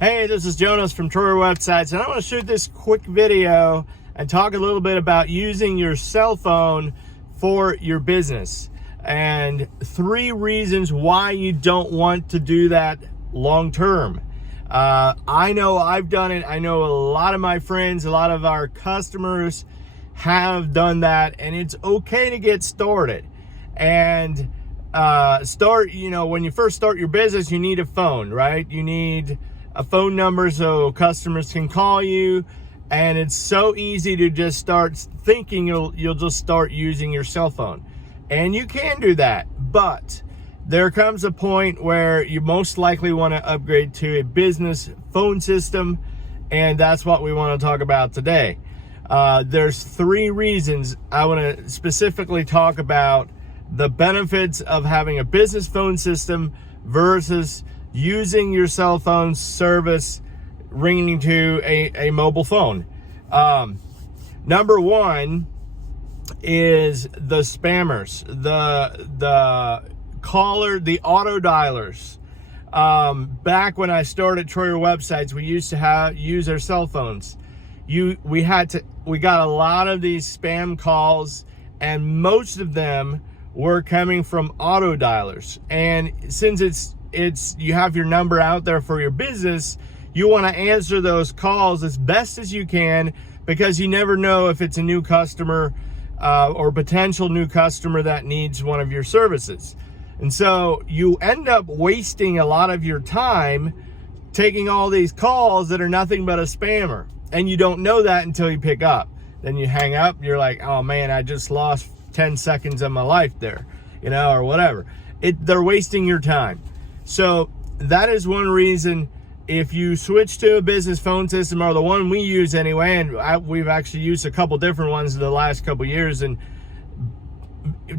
Hey, this is Jonas from Troyer Websites, and I want to shoot this quick video and talk a little bit about using your cell phone for your business and 3 reasons why you don't want to do that long term. I know I've done it. I know a lot of my friends, a lot of our customers have done that, and it's okay to get started. And when you first start your business, you need a phone, right? You need a phone number so customers can call you, and it's so easy to just start thinking you'll just start using your cell phone. And you can do that, but there comes a point where you most likely want to upgrade to a business phone system, and that's what we want to talk about today. There's 3 reasons I want to specifically talk about the benefits of having a business phone system versus using your cell phone service ringing to a mobile phone. Number 1 is the spammers, the caller, the auto dialers. Back when I started Troyer Websites, we used to use our cell phones. We got a lot of these spam calls, and most of them were coming from auto dialers. And since you have your number out there for your business, you want to answer those calls as best as you can, because you never know if it's a new customer or potential new customer that needs one of your services. And so you end up wasting a lot of your time taking all these calls that are nothing but a spammer, and you don't know that until you pick up. Then you hang up, and you're like, oh man, I just lost 10 seconds of my life there, or whatever. They're wasting your time. So that is one reason. If you switch to a business phone system, or the one we use anyway, and we've actually used a couple different ones in the last couple years, and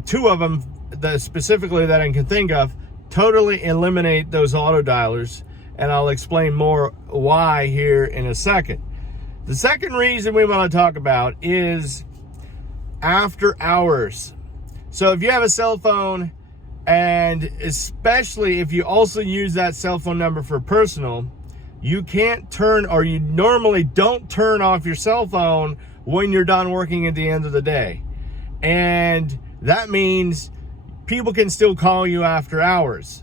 2 of them specifically that I can think of totally eliminate those auto dialers, and I'll explain more why here in a second. The second reason we want to talk about is after hours. So if you have a cell phone, and especially if you also use that cell phone number for personal, you can't turn, or you normally don't turn off your cell phone when you're done working at the end of the day. And that means people can still call you after hours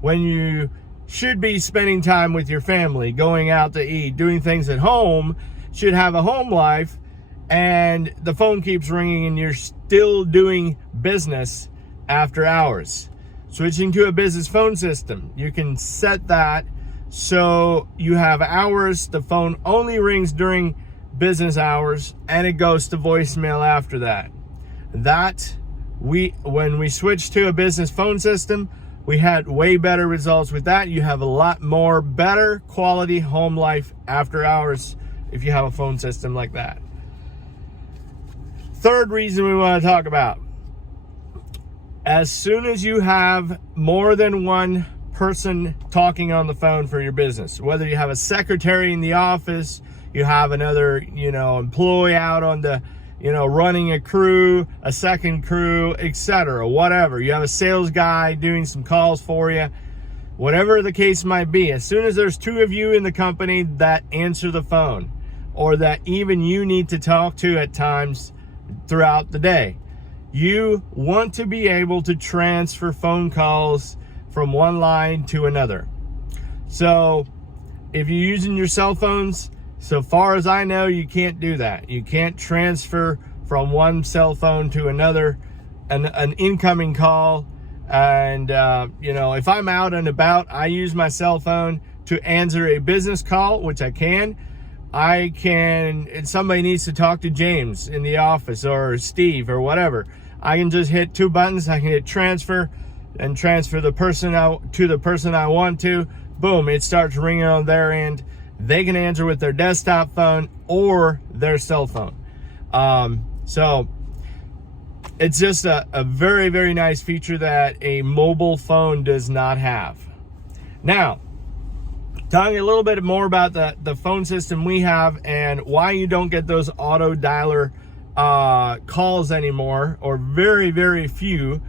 when you should be spending time with your family, going out to eat, doing things at home, should have a home life, and the phone keeps ringing and you're still doing business after hours. Switching to a business phone system, you can set that so you have hours. The phone only rings during business hours, and it goes to voicemail after that. When we switched to a business phone system, we had way better results with that. You have a lot more better quality home life after hours if you have a phone system like that. Third reason we want to talk about: as soon as you have more than one person talking on the phone for your business, whether you have a secretary in the office, you have another, employee out on the, running a crew, a second crew, etc., whatever. You have a sales guy doing some calls for you, whatever the case might be. As soon as there's 2 of you in the company that answer the phone, or that even you need to talk to at times throughout the day, you want to be able to transfer phone calls from one line to another. So if you're using your cell phones, so far as I know, you can't do that. You can't transfer from one cell phone to another, an incoming call. And, if I'm out and about, I use my cell phone to answer a business call, which I can. If somebody needs to talk to James in the office, or Steve, or whatever, I can just hit 2 buttons. I can hit transfer and transfer the person to the person I want to. Boom, it starts ringing on their end. They can answer with their desktop phone or their cell phone. So it's just a very, very nice feature that a mobile phone does not have. Now, talking a little bit more about the phone system we have and why you don't get those auto dialer calls anymore, or very, very few,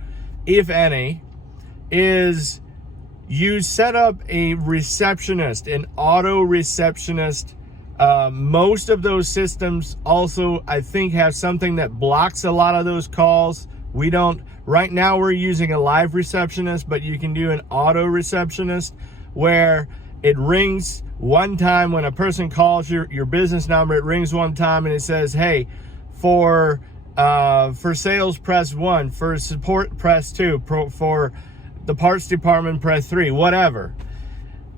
if any, is you set up a receptionist, an auto receptionist. Most of those systems also, I think, have something that blocks a lot of those calls. We don't, right now we're using a live receptionist, but you can do an auto receptionist where it rings one time when a person calls your business number. It rings one time and it says, hey, for sales, press 1, for support, press 2, for the parts department, press 3, whatever.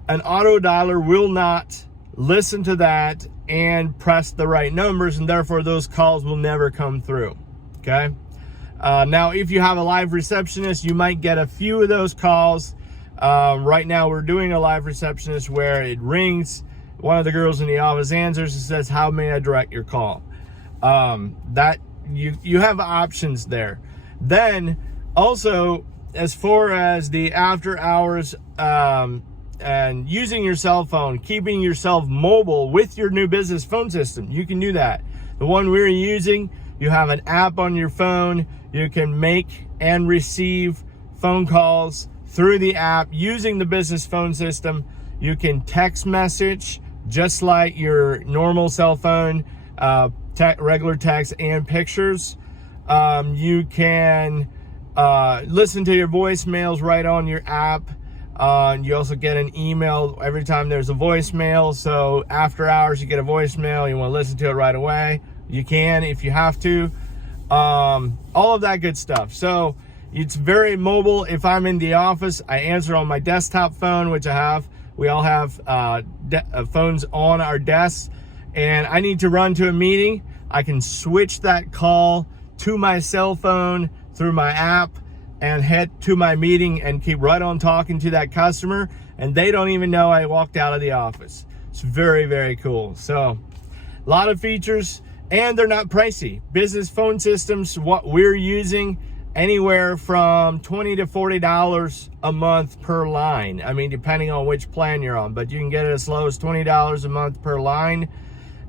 An auto dialer will not listen to that and press the right numbers, and therefore those calls will never come through. Okay. Now, if you have a live receptionist, you might get a few of those calls. Right now we're doing a live receptionist where it rings, one of the girls in the office answers and says, how may I direct your call? That you have options there. Then also, as far as the after hours and using your cell phone, keeping yourself mobile with your new business phone system, you can do that. The one we're using, you have an app on your phone. You can make and receive phone calls through the app using the business phone system. You can text message just like your normal cell phone, regular text and pictures. You can listen to your voicemails right on your app. You also get an email every time there's a voicemail. So after hours, you get a voicemail, you want to listen to it right away, you can if you have to. All of that good stuff. So it's very mobile. If I'm in the office, I answer on my desktop phone, which I have. We all have phones on our desks, and I need to run to a meeting. I can switch that call to my cell phone through my app and head to my meeting and keep right on talking to that customer, and they don't even know I walked out of the office. It's very, very cool. So a lot of features, and they're not pricey. Business phone systems, what we're using, anywhere from $20 to $40 a month per line. I mean, depending on which plan you're on, but you can get it as low as $20 a month per line,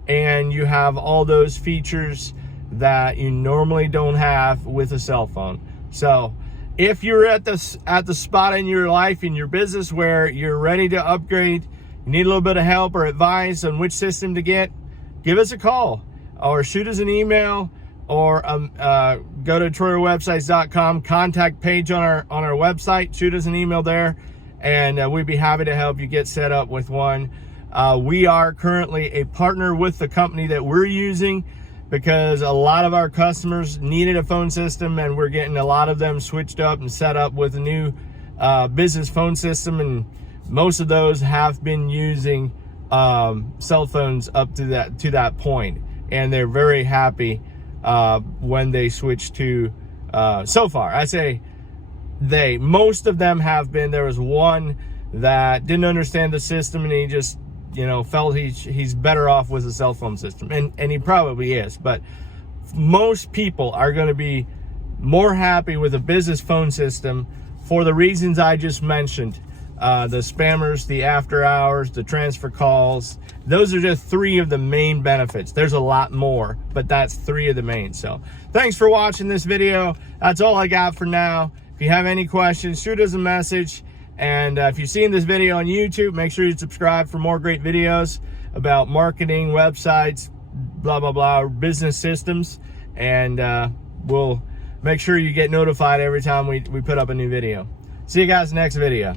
and you have all those features that you normally don't have with a cell phone. So if you're at the spot in your life, in your business, where you're ready to upgrade, you need a little bit of help or advice on which system to get, give us a call or shoot us an email, or go to TroyerWebsites.com, contact page on our website, shoot us an email there, and we'd be happy to help you get set up with one. We are currently a partner with the company that we're using, because a lot of our customers needed a phone system, and we're getting a lot of them switched up and set up with a new business phone system, and most of those have been using cell phones up to that point, and they're very happy when they switch to so far. I say most of them have been. There was one that didn't understand the system, and he just felt he's better off with a cell phone system, and he probably is. But most people are going to be more happy with a business phone system for the reasons I just mentioned. The spammers, the after hours, the transfer calls. Those are just 3 of the main benefits. There's a lot more, but that's 3 of the main. So thanks for watching this video. That's all I got for now. If you have any questions, shoot us a message. And if you've seen this video on YouTube, make sure you subscribe for more great videos about marketing, websites, blah, blah, blah, business systems. And we'll make sure you get notified every time we put up a new video. See you guys next video.